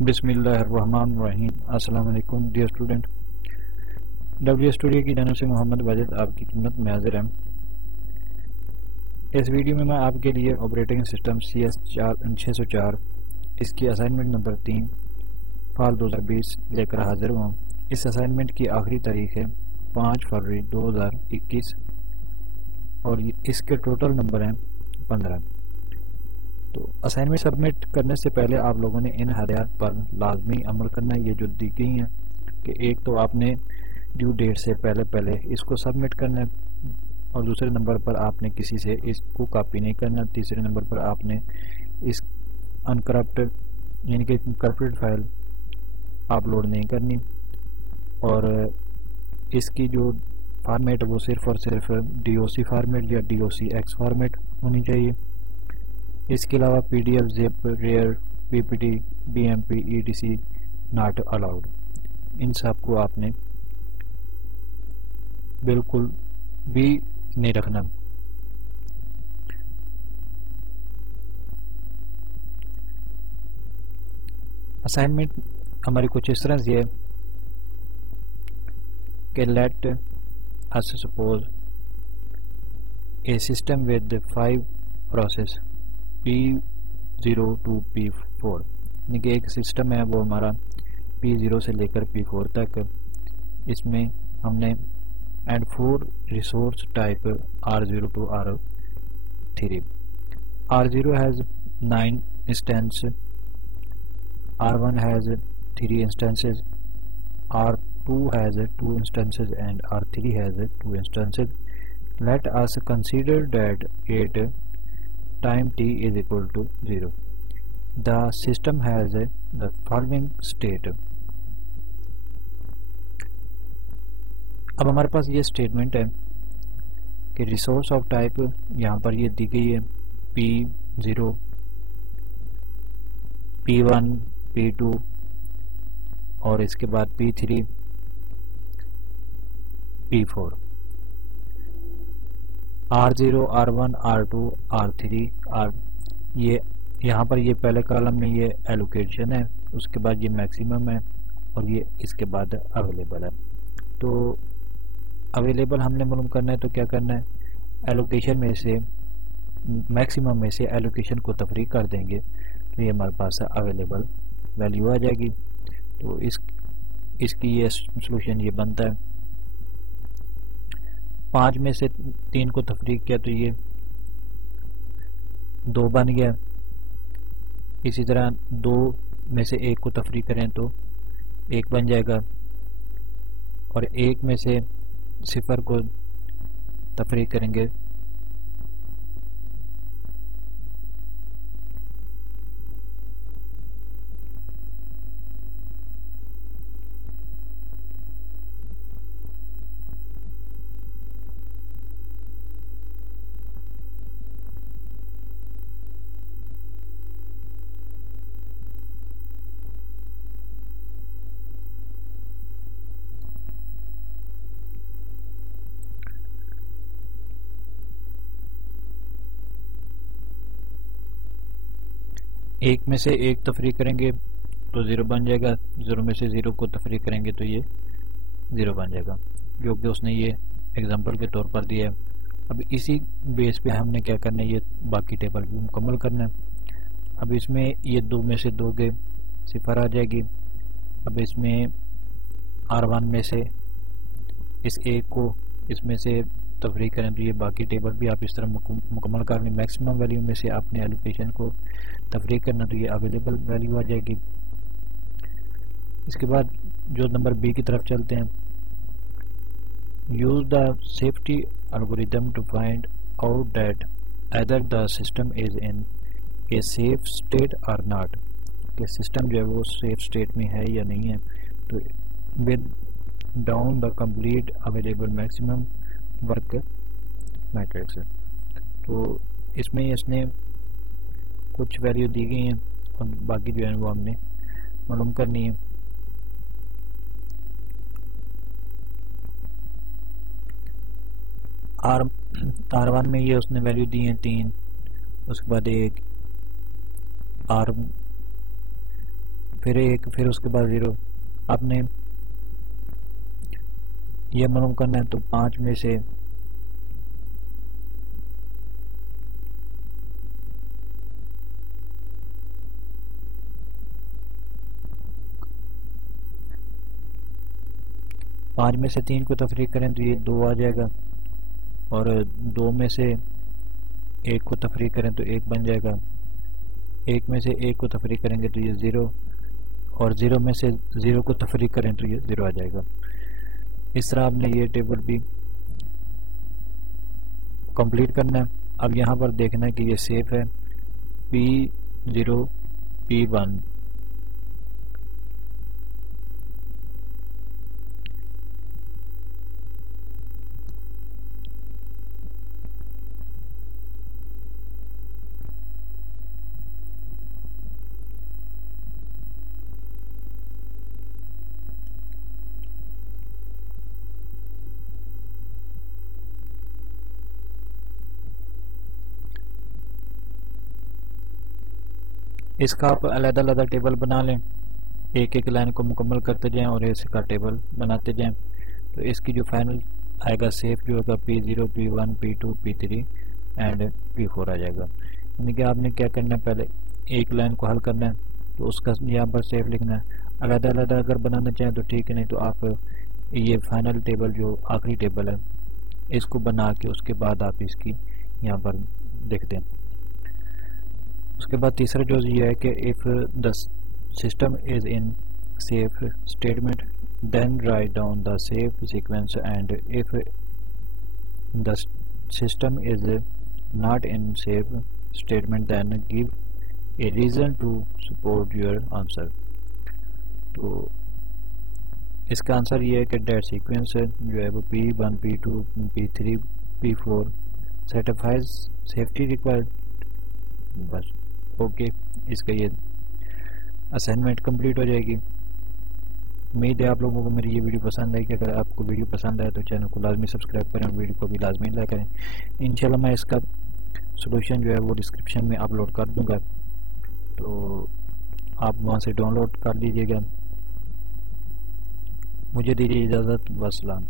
بسم اللہ الرحمن الرحیم۔ السلام علیکم ڈیئر اسٹوڈنٹ، ڈبلیو اسٹوڈیو کی جانب سے محمد واجد آپ کی خدمت میں حاضر ہیں۔ اس ویڈیو میں آپ کے لیے آپریٹنگ سسٹم CS 604 اس کی اسائنمنٹ نمبر 3 فال 2020 لے کر حاضر ہوں۔ اس اسائنمنٹ کی آخری تاریخ ہے 5 فروری 2021 اور اس کے ٹوٹل نمبر ہیں 15۔ تو اسائنمنٹ سبمٹ کرنے سے پہلے آپ لوگوں نے ان ہدایات پر لازمی عمل کرنا ہے، یہ جو دی گئی ہیں کہ ایک تو آپ نے ڈیو ڈیٹ سے پہلے اس کو سبمٹ کرنا ہے، اور دوسرے نمبر پر آپ نے کسی سے اس کو کاپی نہیں کرنا، تیسرے نمبر پر آپ نے اس انکرپٹڈ یعنی کہ کرپٹڈ فائل اپلوڈ نہیں کرنی، اور اس کی جو فارمیٹ وہ صرف اور صرف DOC فارمیٹ یا DOCX فارمیٹ ہونی چاہیے۔ اس کے علاوہ PDF، zip, RAR, PPT، BMP، ETC not allowed, ان سب کو آپ نے بالکل بھی نہیں رکھنا۔ اسائنمنٹ ہماری کچھ اس طرح سے ہے کہ late us suppose a system with 5 process P0 to P4، یعنی کہ ایک سسٹم ہے وہ ہمارا P0 سے لے کر P4 تک، اس میں ہم نے and 4 resource type R0 to R3۔ R0 has 9 instances، R1 has 3 instances، R2 has 2 instances and R3 has 2 instances۔ Let us consider that at time t is equal to 0 the system has the following state۔ اب ہمارے پاس یہ statement ہے کہ resource of type یہاں پر یہ دی گئی ہے P0، P1، P2 اور اس کے بعد P3، P4، R0، R1، R2، R3 یہ یہاں پر یہ پہلے کالم میں یہ ایلوکیشن ہے، اس کے بعد یہ میکسیمم ہے اور یہ اس کے بعد اویلیبل ہے۔ تو اویلیبل ہم نے معلوم کرنا ہے تو کیا کرنا ہے، ایلوکیشن میں سے میکسیمم میں سے ایلوکیشن کو تفریق کر دیں گے تو یہ ہمارے پاس اویلیبل ویلیو آ جائے گی۔ تو اس کی یہ سلوشن یہ بنتا ہے 5 میں سے 3 کو تفریق کیا تو یہ 2 بن گیا، اسی طرح 2 میں سے 1 کو تفریق کریں تو 1 بن جائے گا، اور 1 میں سے 0 کو تفریق کریں گے ایک میں سے 1 تفریق کریں گے تو 0 بن جائے گا، 0 میں سے 0 کو تفریق کریں گے تو یہ 0 بن جائے گا، جو کہ اس نے یہ ایگزامپل کے طور پر دیا ہے۔ اب اسی بیس پہ ہم نے کیا کرنا ہے، یہ باقی ٹیبل بھی مکمل کرنا ہے۔ اب اس میں یہ 2 میں سے 2 کے 0 آ جائے گی، اب اس میں R1 میں سے اس 1 کو اس میں سے تفریق کریں تو یہ باقی ٹیبل بھی آپ اس طرح مکمل کر لیں۔ میکسیمم ویلیو میں سے آپ نے ایلوکیشن کو تفریق کرنا تو یہ اویلیبل ویلیو آ جائے گی۔ اس کے بعد جو نمبر B کی طرف چلتے ہیں، use the safety algorithm to find out that either the system is in a safe state or not, کہ سسٹم جو ہے وہ سیف اسٹیٹ میں ہے یا نہیں ہے، تو with down the complete available maximum work matrix. تو اس میں اس نے کچھ ویلیو دی گئی ہیں اور باقی جو ہے وہ ہم نے معلوم کرنی ہے۔ R1 میں یہ اس نے ویلیو دی ہیں 3، اس کے بعد 1، پھر 1 پھر اس کے بعد 0. آپ نے یہ معلوم کرنا ہے تو 5 میں سے پانچ میں سے 3 کو تفریق کریں تو یہ 2 آ جائے گا، اور 2 میں سے 1 کو تفریق کریں تو 1 بن جائے گا، 1 میں سے 1 کو تفریق کریں گے تو یہ 0، اور 0 میں سے 0 کو تفریق کریں تو یہ 0 آ جائے گا۔ اس طرح آپ نے یہ ٹیبل بھی کمپلیٹ کرنا ہے۔ اب یہاں پر دیکھنا ہے کہ یہ سیف ہے P0 P1۔ اس کا آپ علیحدہ علیحدہ ٹیبل بنا لیں، ایک ایک لائن کو مکمل کرتے جائیں اور اس کا ٹیبل بناتے جائیں، تو اس کی جو فائنل آئے گا سیف جو ہوگا P0 P1 P2 P3 and P4 آ جائے گا۔ یعنی کہ آپ نے کیا کرنا ہے، پہلے ایک لائن کو حل کرنا ہے تو اس کا یہاں پر سیف لکھنا ہے، علیحدہ علیحدہ اگر بنانا چاہیں تو ٹھیک ہے، نہیں تو آپ یہ فائنل ٹیبل جو آخری ٹیبل ہے اس کو بنا کے اس کے بعد آپ اس کی یہاں پر لکھ دیں۔ اس کے بعد تیسرا جو یہ ہے کہ if the system is in safe statement then write down the safe sequence, and if the system is not in safe statement then give a reason to support your answer۔ تو اس کا آنسر یہ ہے کہ date sequence جو ہے وہ P1 P2 P3 P4 satisfies safety required. بس okay, اس کا یہ اسائنمنٹ کمپلیٹ ہو جائے گی۔ امید ہے آپ لوگوں کو میری یہ ویڈیو پسند آئی کہ اگر آپ کو ویڈیو پسند آئے تو چینل کو لازمی سبسکرائب کریں اور ویڈیو کو بھی لازمی لائک کریں۔ انشاءاللہ میں اس کا سولوشن جو ہے وہ ڈسکرپشن میں اپلوڈ کر دوں گا، تو آپ وہاں سے ڈاؤن لوڈ کر لیجیے گا۔ مجھے دیجیے اجازت، والسلام۔